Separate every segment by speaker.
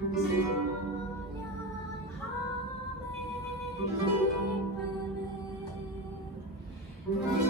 Speaker 1: Thank you.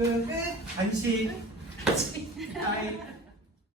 Speaker 1: 끝. 끝. 간식. 간식.